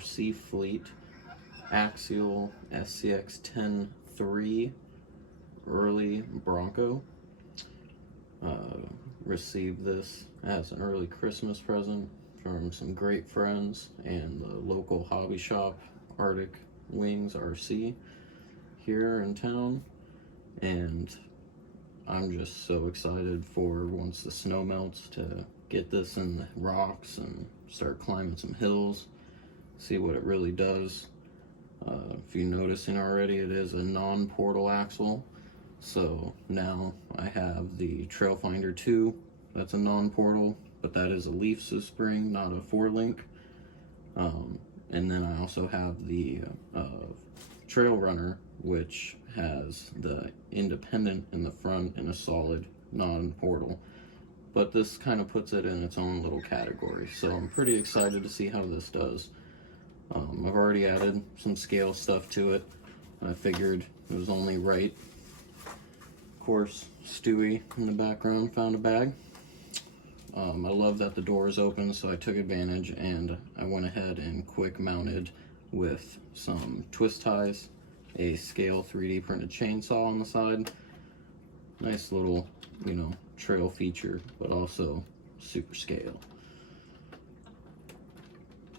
RC fleet, Axial SCX-10-3 early Bronco. Received this as an early Christmas present from some great friends and the local hobby shop, Arctic Wings RC, here in town. And I'm just so excited for once the snow melts to get this in the rocks and start climbing some hills, see what it really does. If you're noticing already, it is a non-portal axle. So now I have the Trailfinder 2, that's a non-portal, but that is a leaf spring, not a 4-link. And then I also have the Trail Runner, which has the independent in the front and a solid non-portal. But this kind of puts it in its own little category. So I'm pretty excited to see how this does. I've already added some scale stuff to it. I figured it was only right. Of course, Stewie in the background found a bag. I love that the door is open, so I took advantage and I went ahead and quick mounted with some twist ties, a scale 3D printed chainsaw on the side. Nice little, you know, trail feature, but also super scale.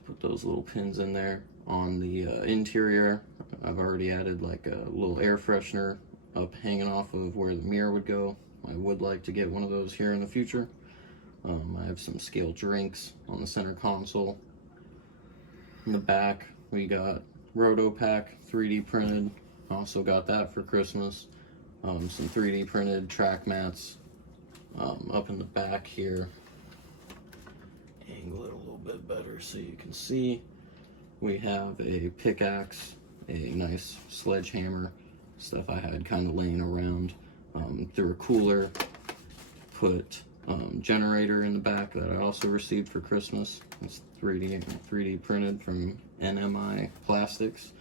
Put those little pins in there. On the interior, I've already added like a little air freshener up hanging off of where the mirror would go. I would like to get one of those here in the future. I have some scale drinks on the center console. In the back, we got Rotopack 3D printed. Also got that for Christmas. Some 3D printed track mats up in the back here. Angle it a little bit better so you can see. We have a pickaxe, a nice sledgehammer, stuff I had kind of laying around. Through a cooler, put generator in the back that I also received for Christmas. It's 3D printed from NMI Plastics.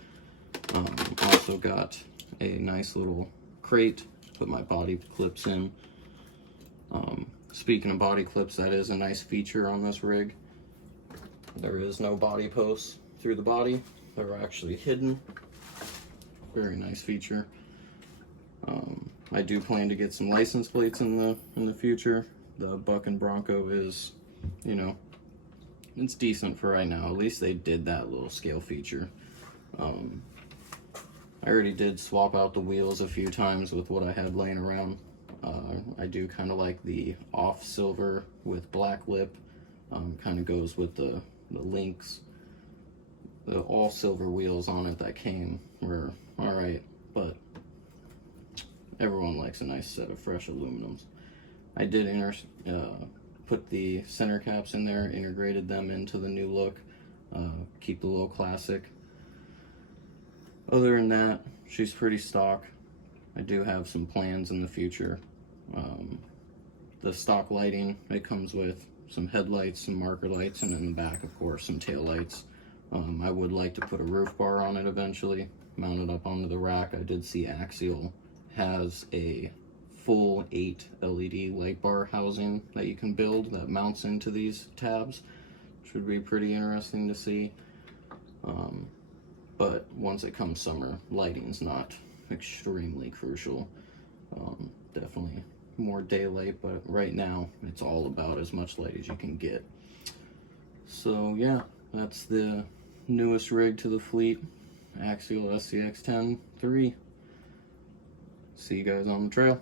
Also got a nice little crate, put my body clips in. Speaking of body clips, that is a nice feature on this rig. There is no body posts through the body. They're actually hidden. Very nice feature. I do plan to get some license plates in the future. The Buck and Bronco is, you know, it's decent for right now. At least they did that little scale feature. I already did swap out the wheels a few times with what I had laying around. I do kind of like the off silver with black lip. Kind of goes with the links. The all silver wheels on it that came were alright, but everyone likes a nice set of fresh aluminums. I did put the center caps in there, integrated them into the new look, keep the little classic. Other than that, she's pretty stock. I do have some plans in the future. The stock lighting, it comes with some headlights, some marker lights, and in the back, of course, some tail lights. I would like to put a roof bar on it eventually, mount it up onto the rack. I did see Axial has a full 8 LED light bar housing that you can build that mounts into these tabs, which would be pretty interesting to see. But once it comes summer, lighting's not extremely crucial. Definitely more daylight, but right now it's all about as much light as you can get. So yeah, that's the newest rig to the fleet, Axial SCX-10-3. See you guys on the trail.